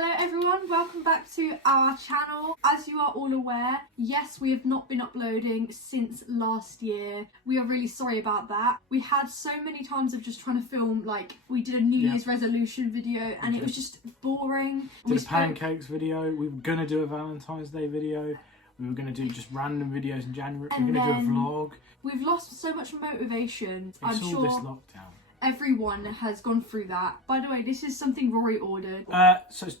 Hello everyone, welcome back to our channel. As you are all aware, yes, we have not been uploading since last year. We are really sorry about that. We had so many times of just trying to film, like we did a New Year's resolution video and it was just boring. Did a pancakes video, we were going to do a Valentine's Day video, we were going to do just random videos in January, we were going to do a vlog. We've lost so much motivation. It's all this lockdown. Everyone has gone through that. By the way, this is something Rory ordered. So it's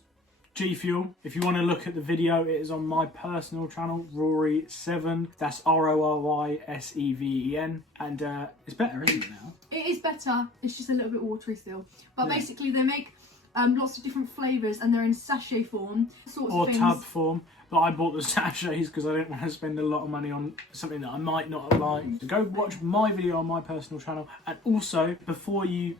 G Fuel. If you want to look at the video, it is on my personal channel, Rory7. That's RORYSEVEN. And it's better, isn't it now? It is better. It's just a little bit watery still. But basically they make lots of different flavours and they're in sachet form. Or tub form. But I bought the sachets because I didn't want to spend a lot of money on something that I might not have liked. So go watch my video on my personal channel. And also, before you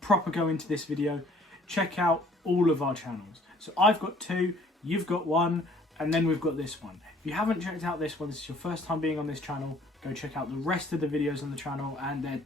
proper go into this video, check out all of our channels. So I've got 2, you've got 1, and then we've got this one. If you haven't checked out this one, this is your first time being on this channel, go check out the rest of the videos on the channel and they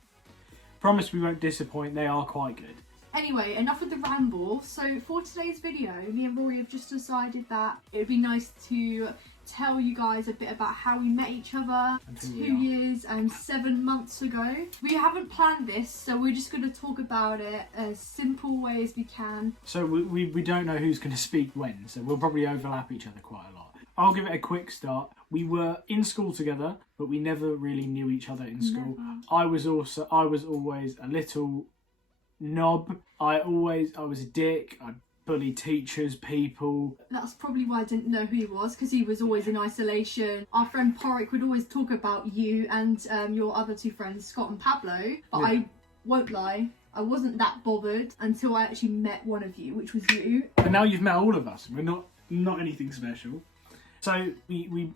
promise we won't disappoint, they are quite good. Anyway, enough of the ramble. So for today's video, me and Rory have just decided that it would be nice to tell you guys a bit about how we met each other 2 years and 7 months ago. We haven't planned this, so we're just going to talk about it as simple way as we can. So we don't know who's going to speak when, so we'll probably overlap each other quite a lot. I'll give it a quick start. We were in school together, but we never really knew each other in school. I was always a little knob. I was a dick. I bullied teachers, people. That's probably why I didn't know who he was, because he was always in isolation. Our friend Porrick would always talk about you and your other 2 friends, Scott and Pablo, but I won't lie, I wasn't that bothered until I actually met one of you, which was you. And now you've met all of us. We're not anything special. So we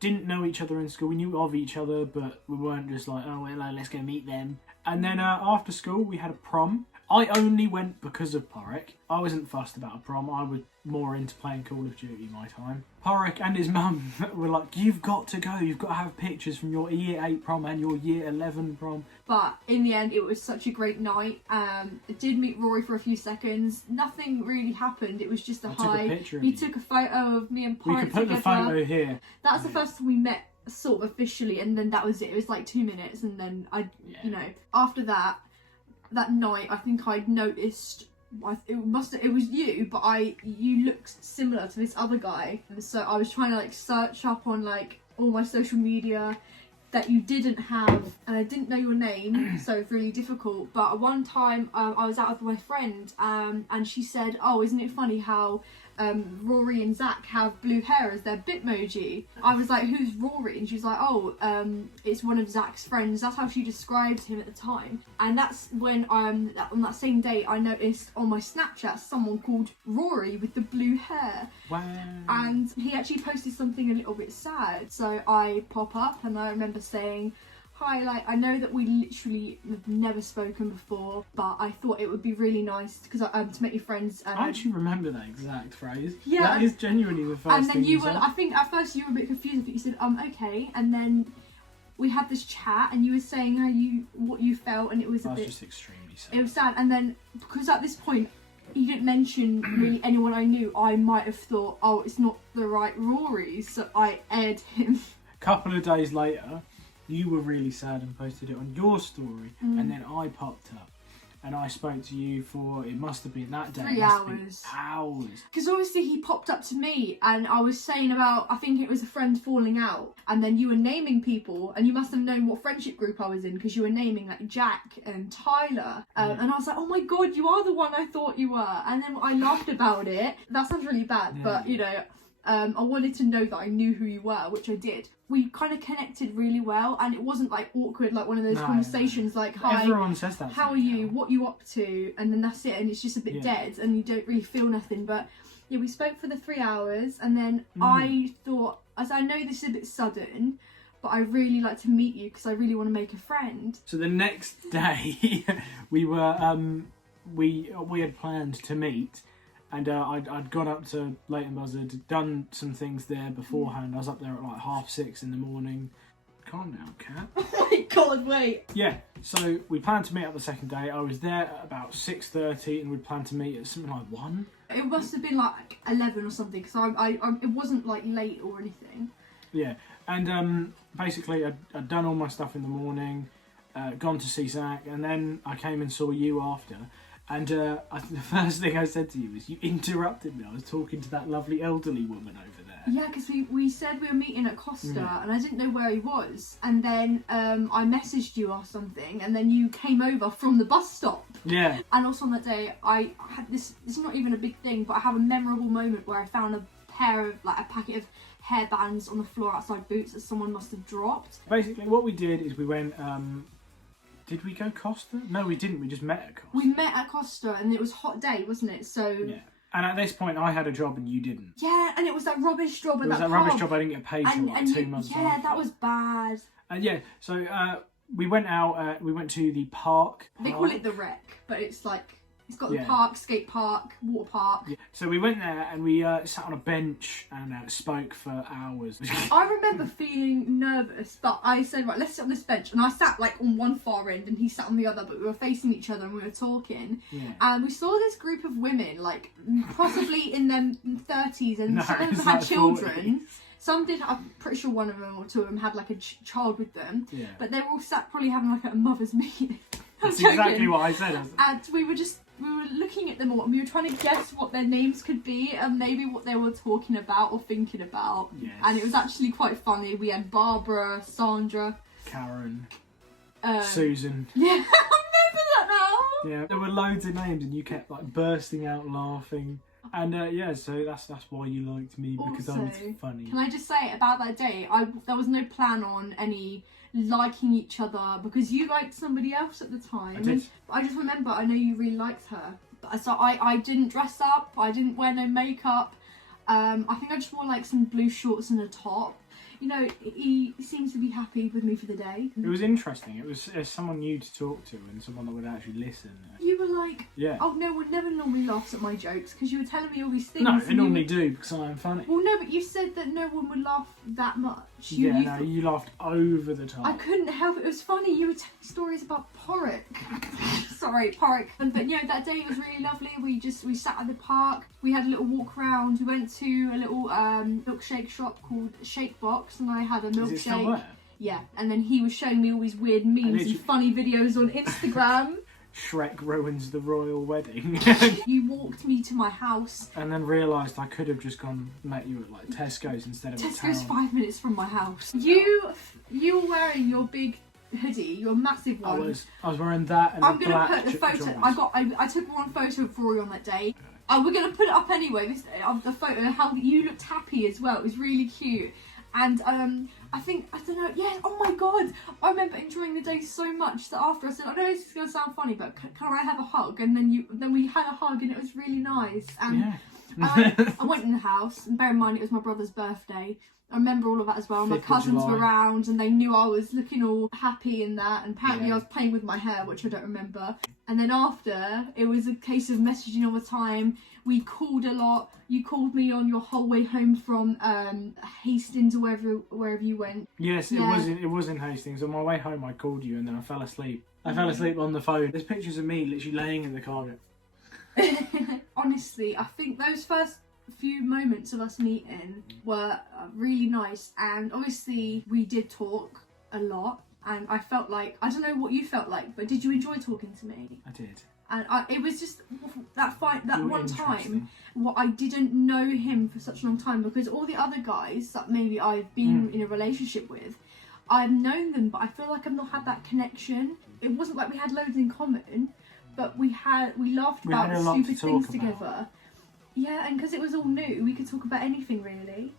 didn't know each other in school. We knew of each other, but we weren't just like, oh, well, let's go meet them. And then after school, we had a prom. I only went because of Porrick. I wasn't fussed about a prom. I was more into playing Call of Duty my time. Porrick and his mum were like, you've got to go. You've got to have pictures from your year 8 prom and your year 11 prom. But in the end, it was such a great night. I did meet Rory for a few seconds. Nothing really happened. It was just a hi. He took a photo of me and Porrick. We could put the photo here. That's the first time we met sort of officially, and then that was it. It was like 2 minutes, and then you know, after that night, I think I'd noticed it was you, but you looked similar to this other guy, and so I was trying to like search up on like all my social media that you didn't have, and I didn't know your name, so it's really difficult. But one time I was out with my friend and she said, oh, isn't it funny how Rory and Zach have blue hair as their Bitmoji? I was like, who's Rory? And she was like, oh, it's one of Zach's friends. That's how she described him at the time. And that's when on that same day I noticed on my Snapchat someone called Rory with the blue hair. Wow. And he actually posted something a little bit sad. So I pop up and I remember saying, hi, like, I know that we literally have never spoken before, but I thought it would be really nice because to make you friends. I actually remember that exact phrase. Yeah. That is genuinely the first and then thing you said. were, I think at first you were a bit confused, but you said, okay. And then we had this chat and you were saying what you felt, and it was I was just extremely sad. It was sad. And then, because at this point, you didn't mention really anyone I knew, I might have thought, oh, it's not the right Rory, so I aired him. A couple of days later, you were really sad and posted it on your story, and then I popped up and I spoke to you for, it must have been that day, 3 hours. Because obviously he popped up to me and I was saying about, I think it was a friend falling out, and then you were naming people, and you must have known what friendship group I was in because you were naming like Jack and Tyler, and I was like, oh my god, you are the one I thought you were. And then I laughed about it. That sounds really bad, but you know, I wanted to know that I knew who you were, which I did. We kind of connected really well, and it wasn't like awkward, like one of those conversations like, hi, everyone says that. how are you, what you up to, and then that's it, and it's just a bit dead and you don't really feel nothing. But yeah, we spoke for the 3 hours, and then I thought, as I know this is a bit sudden, but I really like to meet you because I really want to make a friend. So the next day we were we had planned to meet. And I'd gone up to Leighton Buzzard, done some things there beforehand. I was up there at like 6:30 in the morning. Calm down, cat. Oh my god, wait. Yeah, so we planned to meet up the second day. I was there at about 6:30 and we planned to meet at something like 1. It must have been like 11 or something, because it wasn't like late or anything. Yeah, and basically I'd done all my stuff in the morning, gone to see Zach, and then I came and saw you after. And the first thing I said to you was, you interrupted me. I was talking to that lovely elderly woman over there. Yeah, because we said we were meeting at Costa, and I didn't know where he was. And then I messaged you or something, and then you came over from the bus stop. Yeah. And also on that day, I had this is not even a big thing, but I have a memorable moment where I found a packet of hairbands on the floor outside Boots that someone must have dropped. Basically, what we did is we went... did we go Costa? No, we didn't. We just met at Costa. We met at Costa, and it was a hot day, wasn't it? So... Yeah. And at this point, I had a job and you didn't. Yeah, and it was that rubbish job at that pub. rubbish job I didn't get paid for like 2 months Yeah, after. that was bad. And yeah, so we went out, we went to the park. They call it the Wreck, but it's like... It's got the Yeah. park, skate park, water park. Yeah. So we went there and we sat on a bench and spoke for hours. I remember feeling nervous, but I said, right, let's sit on this bench. And I sat like on one far end and he sat on the other, but we were facing each other and we were talking. Yeah. And we saw this group of women, like possibly in their 30s, and No, some of them it's had like children. Some did, I'm pretty sure one of them or two of them had like a child with them. Yeah. But they were all sat probably having like a mother's meeting. That's exactly what I said. And we were looking at them all and we were trying to guess what their names could be and maybe what they were talking about or thinking about. Yes. And it was actually quite funny. We had Barbara, Sandra, Karen, Susan. Yeah, I remember that now. Yeah, there were loads of names and you kept like bursting out laughing. And yeah, so that's why you liked me, because I was funny. Can I just say about that day, there was no plan on any liking each other because you liked somebody else at the time. I did. I just remember, I know you really liked her. So I didn't dress up, I didn't wear no makeup. I think I just wore like some blue shorts and a top. You know, he seems to be happy with me for the day. It was interesting. It was someone new to talk to and someone that would actually listen. You were like, yeah. Oh, no one never normally laughs at my jokes because you were telling me all these things. No, they normally do because I am funny. Well, no, but you said that no one would laugh that much. You laughed over the top. I couldn't help it. It was funny. You were telling stories about Porrick. Sorry, Porrick. But yeah, that day it was really lovely. We sat at the park. We had a little walk around. We went to a little milkshake shop called Shake Box, and I had a milkshake. Is it still there? Yeah, and then he was showing me all these weird memes and funny videos on Instagram. Shrek ruins the royal wedding. You walked me to my house. And then realised I could have just met you at like Tesco's instead of Tesco's a town. 5 minutes from my house. You were wearing your big hoodie, your massive one. I was wearing that and I'm the gonna black put the photo. joggers. I took one photo of Rory on that day. We're gonna put it up anyway. The photo, how you looked happy as well. It was really cute. And I don't know, yeah, oh my god, I remember enjoying the day so much that after I said, I know this is going to sound funny, but can I have a hug? And then we had a hug and it was really nice. And yeah. I went in the house, and bear in mind it was my brother's birthday. I remember all of that as well. My cousins were around and they knew I was looking all happy in that, and apparently I was playing with my hair, which I don't remember. And then after, it was a case of messaging all the time. We called a lot. You called me on your whole way home from Hastings or wherever you went. Yes, it was in Hastings. On my way home I called you and then I fell asleep. I fell asleep on the phone. There's pictures of me literally laying in the car. Honestly, I think those first few moments of us meeting were really nice, and obviously we did talk a lot, and I felt like, I don't know what you felt like, but did you enjoy talking to me? I did. And it was just that one time what I didn't know him for such a long time, because all the other guys that maybe I've been in a relationship with, I've known them, but I feel like I've not had that connection. It wasn't like we had loads in common, but we laughed about stupid things together. Yeah, and because it was all new, we could talk about anything really.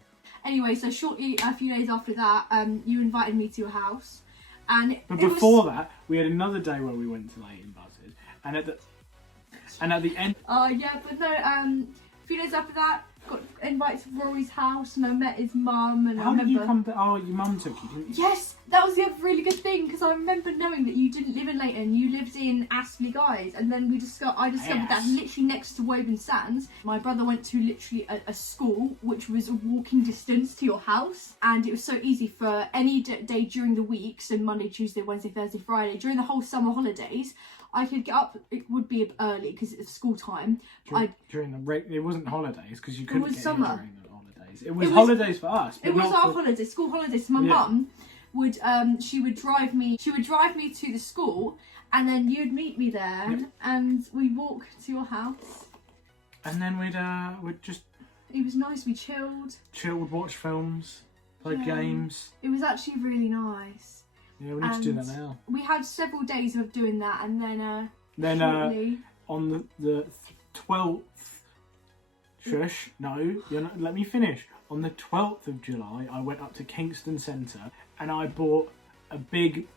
Anyway, so shortly, a few days after that, you invited me to your house. But before that, we had another day where we went to Leighton Buzzard, and at the end. Yeah, but no. A few days after that, got invited to Rory's house, and I met his mum. And How did you come? Oh, your mum took you, didn't you? Yes, that was the other really good thing, because I remember knowing that you didn't live in Leighton, you lived in Astley Guys, and then I discovered that's literally next to Woburn Sands. My brother went to literally a school which was a walking distance to your house, and it was so easy for any day during the week, so Monday, Tuesday, Wednesday, Thursday, Friday, during the whole summer holidays. I could get up. It would be early because it's school time. During the break, it wasn't holidays because you couldn't get summer. here during the holidays. It was holidays for us. It was our holidays, school holidays. So my mum would she would drive me to the school, and then you'd meet me there, and we'd walk to your house. And then we'd just. It was nice. We chilled. Watch films, play games. It was actually really nice. Yeah, we need to do that now. We had several days of doing that, and then shortly... on the 12th. Shush! No, let me finish. On the 12th of July, I went up to Kingston Centre and I bought a big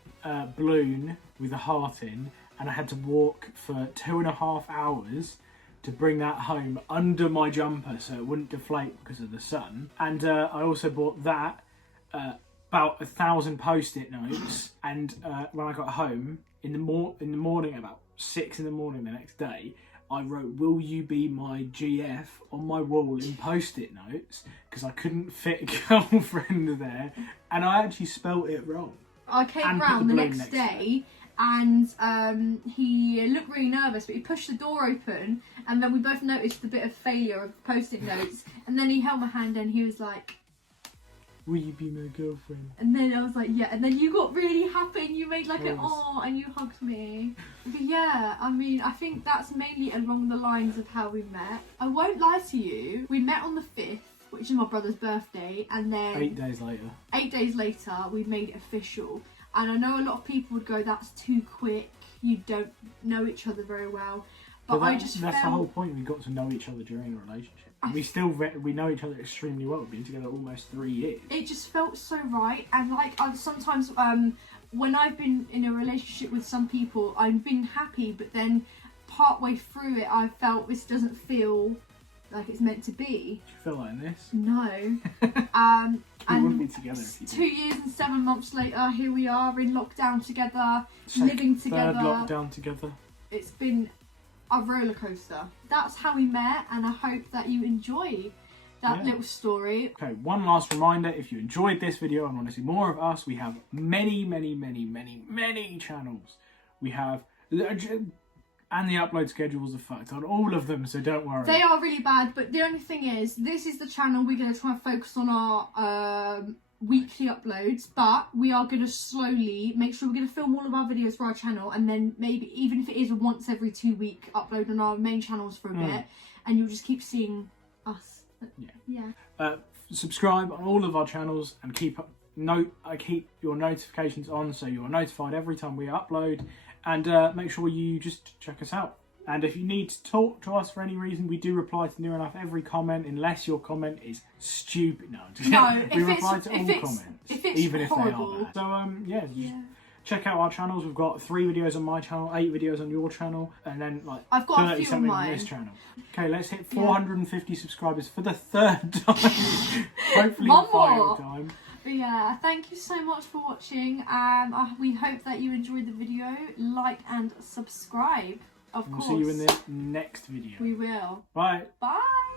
balloon with a heart in, and I had to walk for 2.5 hours to bring that home under my jumper so it wouldn't deflate because of the sun. And I also bought that, about 1,000 post-it notes, and when I got home in the morning, about 6 in the morning the next day, I wrote "Will you be my GF" on my wall in post-it notes because I couldn't fit a girlfriend there, and I actually spelt it wrong. I came round the next day. And he looked really nervous, but he pushed the door open, and then we both noticed the bit of failure of the post-it notes, and then he held my hand and he was like, "Will you be my girlfriend?" And then I was like, yeah, and then you got really happy and you made like and you hugged me. But yeah, I mean, I think that's mainly along the lines of how we met. I won't lie to you, we met on the 5th, which is my brother's birthday, and then 8 days later. 8 days later, we made it official. And I know a lot of people would go, that's too quick, you don't know each other very well. But that's the whole point, we got to know each other during a relationship. We know each other extremely well, we've been together almost 3 years. It just felt so right, and like sometimes when I've been in a relationship with some people, I've been happy, but then partway through it I felt this doesn't feel like it's meant to be. Do you feel like this? No. We wouldn't be together if you did. 2 years and 7 months later, here we are in lockdown together, living together. Third lockdown together. It's been a roller coaster. That's how we met, and I hope that you enjoy that little story. Okay, one last reminder, if you enjoyed this video and want to see more of us, we have many channels. We have... And the upload schedules are fucked on all of them, so don't worry. They are really bad, but the only thing is, this is the channel we're going to try and focus on our weekly uploads, but we are going to slowly make sure we're going to film all of our videos for our channel, and then maybe, even if it is a once every 2 week upload on our main channels for a bit, and you'll just keep seeing us. Yeah. Subscribe on all of our channels and keep your notifications on so you're notified every time we upload. And make sure you just check us out. And if you need to talk to us for any reason, we do reply to near enough every comment, unless your comment is stupid. No, we reply to all comments, even horrible. If they are bad. So check out our channels. We've got 3 videos on my channel, 8 videos on your channel, and then like I've got 30 something on this channel. Okay, let's hit 450 subscribers for the 3rd time. Hopefully the final time. But yeah, thank you so much for watching. We hope that you enjoyed the video. Like and subscribe, of course. We'll see you in the next video. We will. Bye. Bye.